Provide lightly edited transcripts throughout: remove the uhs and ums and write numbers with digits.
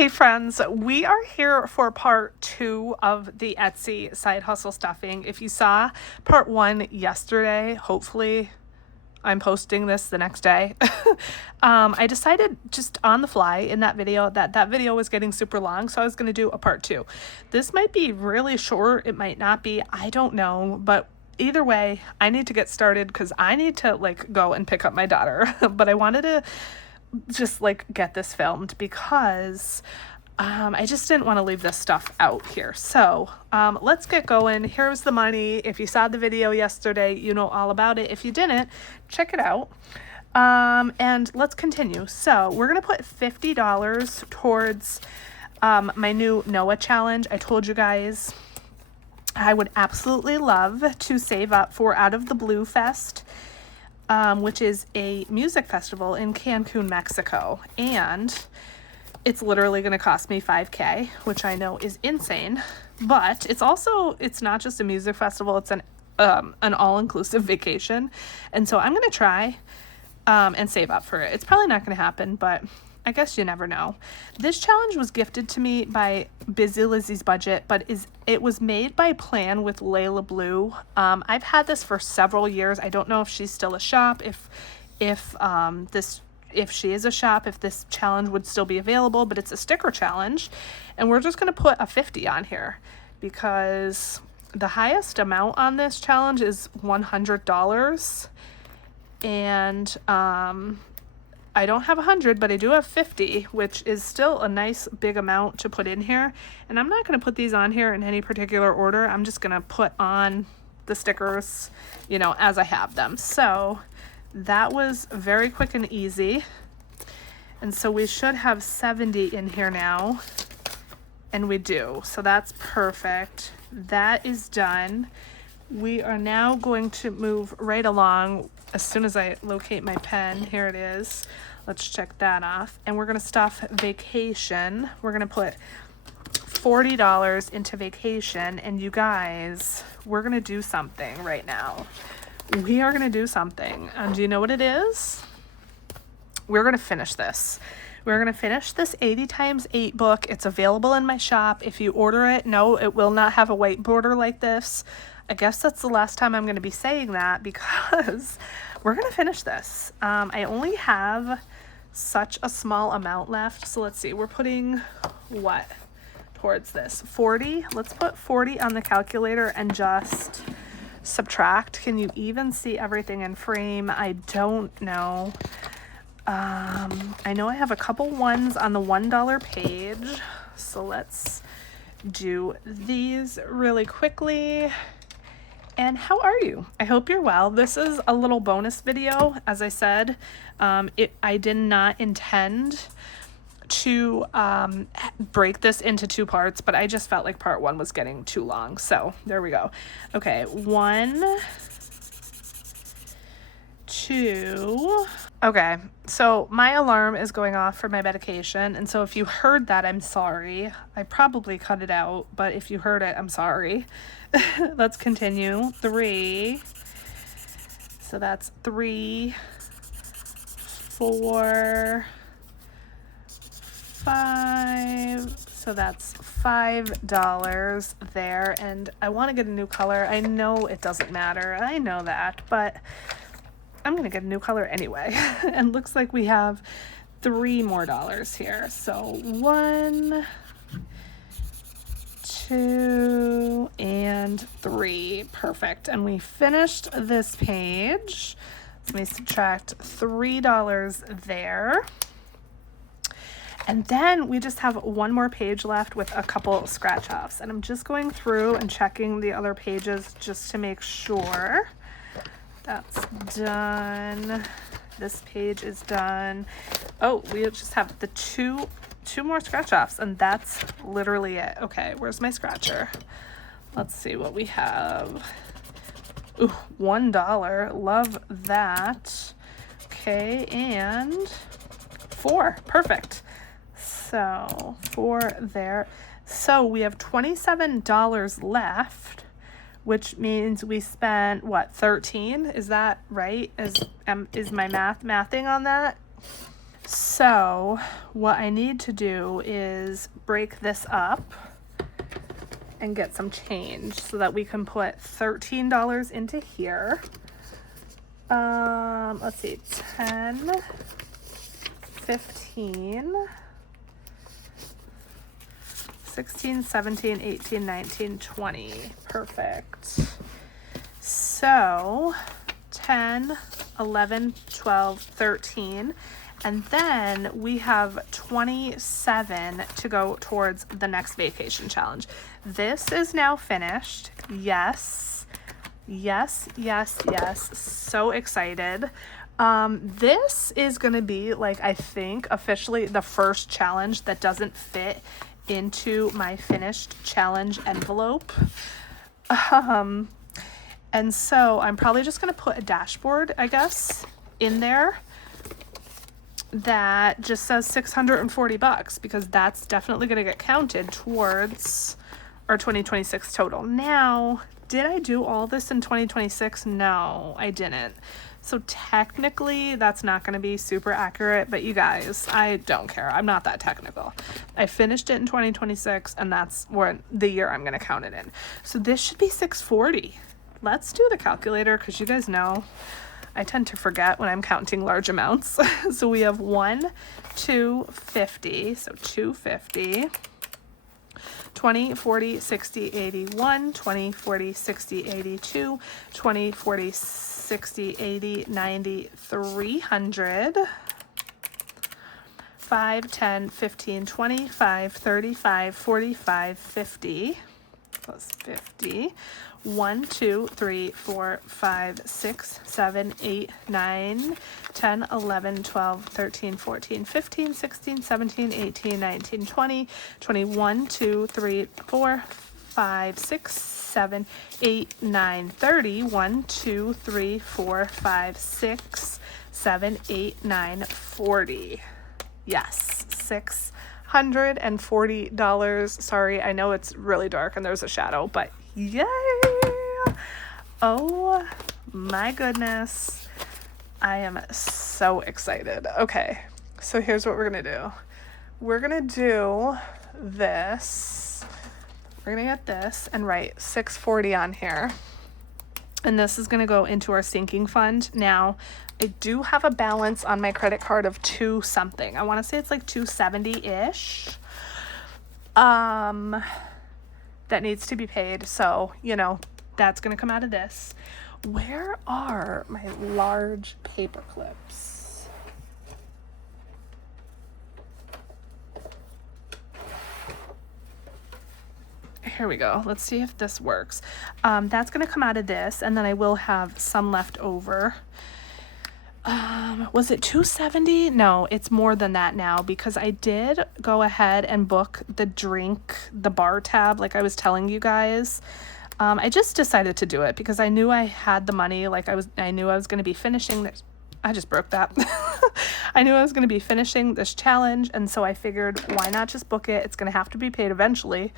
Hey friends, we are here for part 2 of the Etsy side hustle stuffing. If you saw part 1 yesterday, hopefully I'm posting this the next day. I decided just on the fly in that video that video was getting super long, so I was going to do a part 2. This might be really short, it might not be, I don't know, but either way, I need to get started because I need to go and pick up my daughter. But I wanted to just get this filmed because I just didn't want to leave this stuff out here. So let's get going. Here's the money. If you saw the video yesterday, you know all about it. If you didn't, check it out. And let's continue. So we're gonna put $50 towards my new Noah challenge. I told you guys I would absolutely love to save up for Out of the Blue Fest, which is a music festival in Cancun, Mexico. And it's literally going to cost me $5,000, which I know is insane. But it's not just a music festival, it's an all-inclusive vacation. And so I'm going to try and save up for it. It's probably not going to happen, but I guess you never know. This challenge was gifted to me by Busy Lizzie's Budget, but it was made by Plan with Layla Blue. I've had this for several years. I don't know if she's still a shop, if she is a shop, if this challenge would still be available, but it's a sticker challenge. And we're just going to put a 50 on here because the highest amount on this challenge is $100. And I don't have 100, but I do have 50, which is still a nice big amount to put in here. And I'm not going to put these on here in any particular order. I'm just going to put on the stickers, as I have them. So that was very quick and easy. And so we should have 70 in here now. And we do. So that's perfect. That is done. We are now going to move right along. As soon as I locate my pen, here it is. Let's check that off. And we're going to stuff vacation. We're going to put $40 into vacation. And you guys, we're going to do something right now. We are going to do something. And do you know what it is? We're going to finish this. We're going to finish this 80x8 book. It's available in my shop. If you order it, no, it will not have a white border like this. I guess that's the last time I'm going to be saying that because we're going to finish this. I only have such a small amount left. So let's see. We're putting what towards this? 40. Let's put 40 on the calculator and just subtract. Can you even see everything in frame? I don't know. I know I have a couple ones on the $1 page. So let's do these really quickly. And how are you? I hope you're well. This is a little bonus video. As I said, I did not intend to break this into 2 parts, but I just felt like part 1 was getting too long. So there we go. Okay, 1, 2. Okay, so my alarm is going off for my medication. And so if you heard that, I'm sorry. I probably cut it out, but if you heard it, I'm sorry. Let's continue. 3. So that's 3, 4, 5. So that's $5 there. And I want to get a new color. I know it doesn't matter. I know that, but I'm going to get a new color anyway. And looks like we have $3 more here. So 1, 2, and 3. Perfect. And we finished this page. Let me subtract $3 there. And then we just have 1 more page left with a couple scratch offs. And I'm just going through and checking the other pages just to make sure. That's done. This page is done. Oh, we just have the two more scratch offs, and that's literally it. Okay, where's my scratcher? Let's see what we have. Ooh, $1. Love that. Okay, and 4. Perfect. So 4 there. So we have $27 left, which means we spent what, 13? Is that right? Is my mathing on that? So what I need to do is break this up and get some change so that we can put $13 into here. Let's see, 10, 15, 16, 17, 18, 19, 20. Perfect. So 10, 11, 12, 13. And then we have 27 to go towards the next vacation challenge. This is now finished. Yes. Yes, yes, yes. So excited. This is going to be, like, I think officially the first challenge that doesn't fit into my finished challenge envelope. And so I'm probably just going to put a dashboard, I guess, in there that just says $640 because that's definitely going to get counted towards our 2026 total. Now, did I do all this in 2026? No, I didn't. So technically that's not going to be super accurate, but you guys, I don't care. I'm not that technical. I finished it in 2026 and that's where the year I'm going to count it in. So this should be 640. Let's do the calculator because you guys know I tend to forget when I'm counting large amounts. So we have 1, 250, so 250, 20, 40, 60, 81, 20, 40, 60, 82, 20, 40, 60, 80, 90, 300, 5, 10, 15, 25, 35, 45, 50, plus 50, 1, 2, 3, 4, 5, 6, 7, 8, 9, 10, 11, 12, 13, 14, 15, 16, 17, 18, 19, 20, 21, 2, 3, 4, 5, 6, 7, 8, 9, 30, 1, 2, 3, 4, 5, 6, 7, 8, 9, 40. Yes, $640. Sorry, I know it's really dark and there's a shadow, but yay! Oh my goodness. I am so excited. Okay, so here's what we're gonna do. We're gonna do this. We're gonna get this and write 640 on here. And this is gonna go into our sinking fund. Now, I do have a balance on my credit card of 2 something. I wanna say it's like 270-ish. That needs to be paid. So, you know, that's gonna come out of this. Where are my large paper clips? Here we go. Let's see if this works. That's gonna come out of this, and then I will have some left over. Was it 270? No, it's more than that now because I did go ahead and book the bar tab like I was telling you guys. I just decided to do it because I knew I had the money. I knew I was going to be finishing this. I just broke that. I knew I was going to be finishing this challenge. And so I figured, why not just book it? It's going to have to be paid eventually.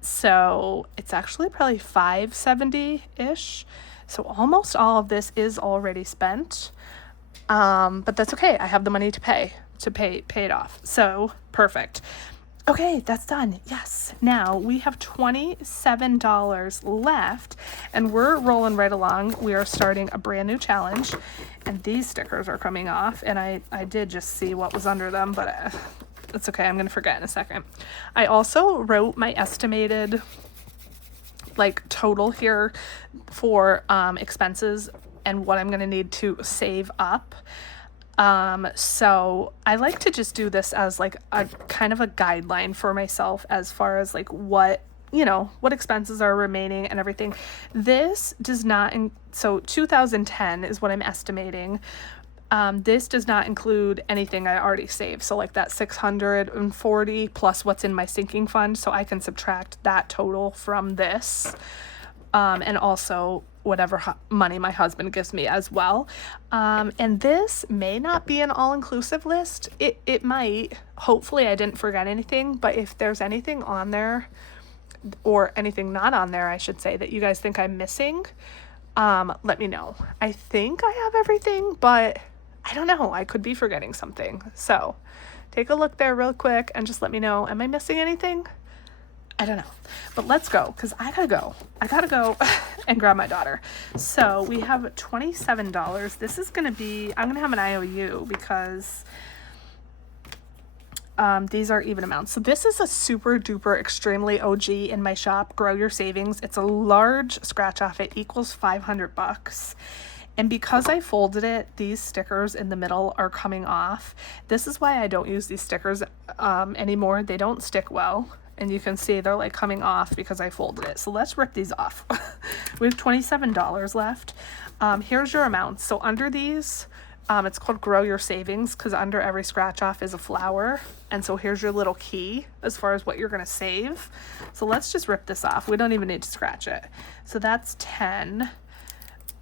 So it's actually probably $570-ish. So almost all of this is already spent. But that's okay. I have the money to pay it off. So perfect. Okay, that's done. Yes. Now we have $27 left and we're rolling right along. We are starting a brand new challenge and these stickers are coming off and I did just see what was under them, but it's okay. I'm going to forget in a second. I also wrote my estimated total here for expenses and what I'm going to need to save up. So I like to just do this as a kind of a guideline for myself as far as what expenses are remaining and everything. This does not, so 2010 is what I'm estimating. This does not include anything I already saved. So that 640 plus what's in my sinking fund. So I can subtract that total from this. And also whatever money my husband gives me as well. And this may not be an all-inclusive list. It might. Hopefully I didn't forget anything, but if there's anything on there or anything not on there, I should say, that you guys think I'm missing, let me know. I think I have everything, but I don't know. I could be forgetting something. So take a look there real quick and just let me know. Am I missing anything? I don't know. But let's go, because I gotta go and grab my daughter. So we have $27. This is gonna be, I'm gonna have an IOU because these are even amounts. So this is a super duper extremely OG in my shop, Grow Your Savings. It's a large scratch off. It equals 500 bucks. And because I folded it, these stickers in the middle are coming off. This is why I don't use these stickers anymore. They don't stick well. And you can see they're like coming off because I folded it. So let's rip these off. We have $27 left. Here's your amounts. So under these, it's called Grow Your Savings because under every scratch off is a flower. And so here's your little key as far as what you're gonna save. So let's just rip this off. We don't even need to scratch it. So that's 10.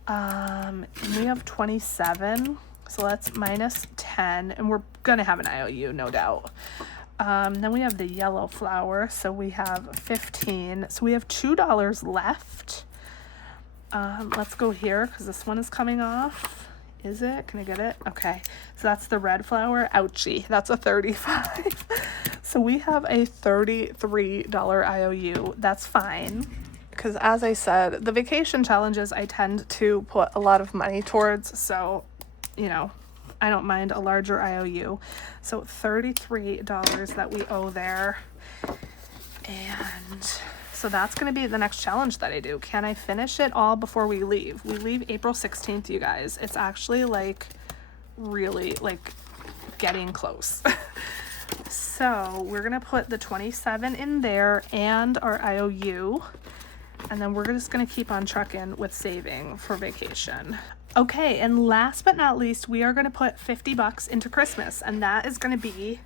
And we have 27. So let's minus 10. And we're gonna have an IOU, no doubt. Then we have the yellow flower, so we have 15. So we have $2 left. Let's go here because this one is coming off. Is it? Can I get it? Okay. So that's the red flower. Ouchie. That's a 35. So we have a $33 IOU. That's fine. Because as I said, the vacation challenges I tend to put a lot of money towards. So, you know, I don't mind a larger IOU. So $33 that we owe there. And so that's going to be the next challenge that I do. Can I finish it all before we leave? We leave April 16th, you guys. It's actually like really like getting close. So we're going to put the 27 in there and our IOU. And then we're just going to keep on trucking with saving for vacation. Okay, and last but not least, we are going to put 50 bucks into Christmas, and that is going to be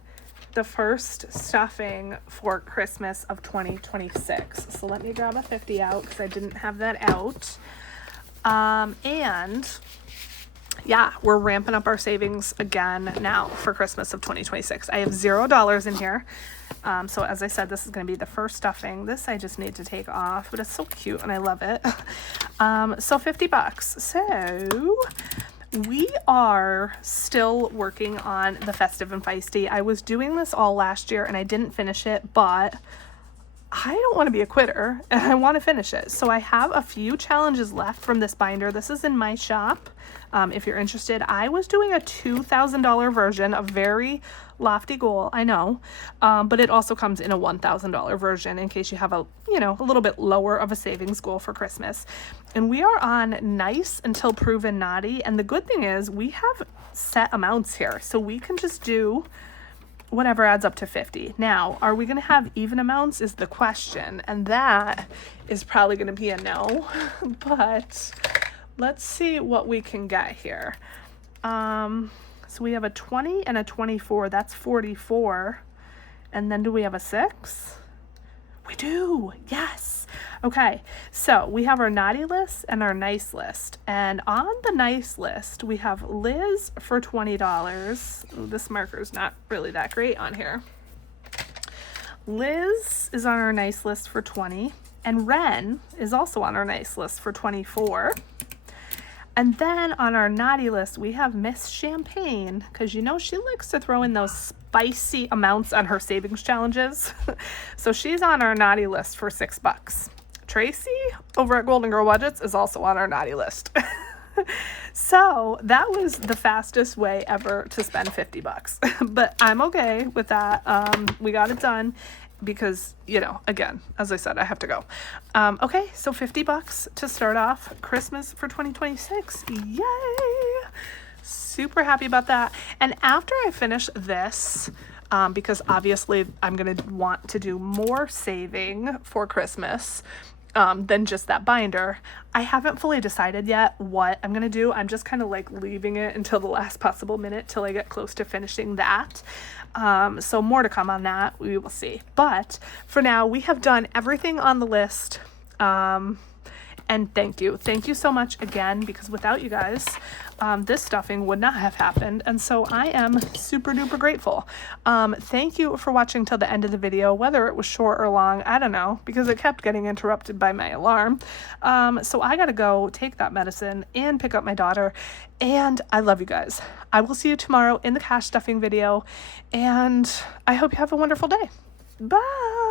the first stuffing for Christmas of 2026. So let me grab a 50 out because I didn't have that out. And yeah, we're ramping up our savings again now for Christmas of 2026. I have $0 in here. So as I said, this is going to be the first stuffing. This I just need to take off, but it's so cute and I love it. So 50 bucks. So we are still working on the Festive and Feisty. I was doing this all last year and I didn't finish it, but I don't want to be a quitter and I want to finish it. So I have a few challenges left from this binder. This is in my shop. If you're interested, I was doing a $2,000 version, a very lofty goal, I know, but it also comes in a $1,000 version in case you have a little bit lower of a savings goal for Christmas. And we are on nice until proven naughty. And the good thing is we have set amounts here, so we can just do whatever adds up to 50. Now, are we going to have even amounts is the question, and that is probably going to be a no, but let's see what we can get here. So we have a 20 and a 24, that's 44. And then do we have a 6? We do, yes. Okay, so we have our naughty list and our nice list. And on the nice list, we have Liz for $20. Ooh, this marker's not really that great on here. Liz is on our nice list for 20. And Ren is also on our nice list for 24. And then on our naughty list, we have Miss Champagne, because she likes to throw in those spicy amounts on her savings challenges. So she's on our naughty list for $6. Tracy over at Golden Girl Budgets is also on our naughty list. So that was the fastest way ever to spend 50 bucks. But I'm okay with that. We got it done. Because, again, as I said, I have to go. Okay, so 50 bucks to start off Christmas for 2026. Yay! Super happy about that. And after I finish this, because obviously I'm going to want to do more saving for Christmas than just that binder, I haven't fully decided yet what I'm going to do. I'm just kind of like leaving it until the last possible minute till I get close to finishing that. So more to come on that. We will see. But for now, we have done everything on the list. And And thank you. Thank you so much again, because without you guys, this stuffing would not have happened. And so I am super duper grateful. Thank you for watching till the end of the video, whether it was short or long, I don't know, because it kept getting interrupted by my alarm. So I gotta go take that medicine and pick up my daughter, and I love you guys. I will see you tomorrow in the cash stuffing video, and I hope you have a wonderful day. Bye.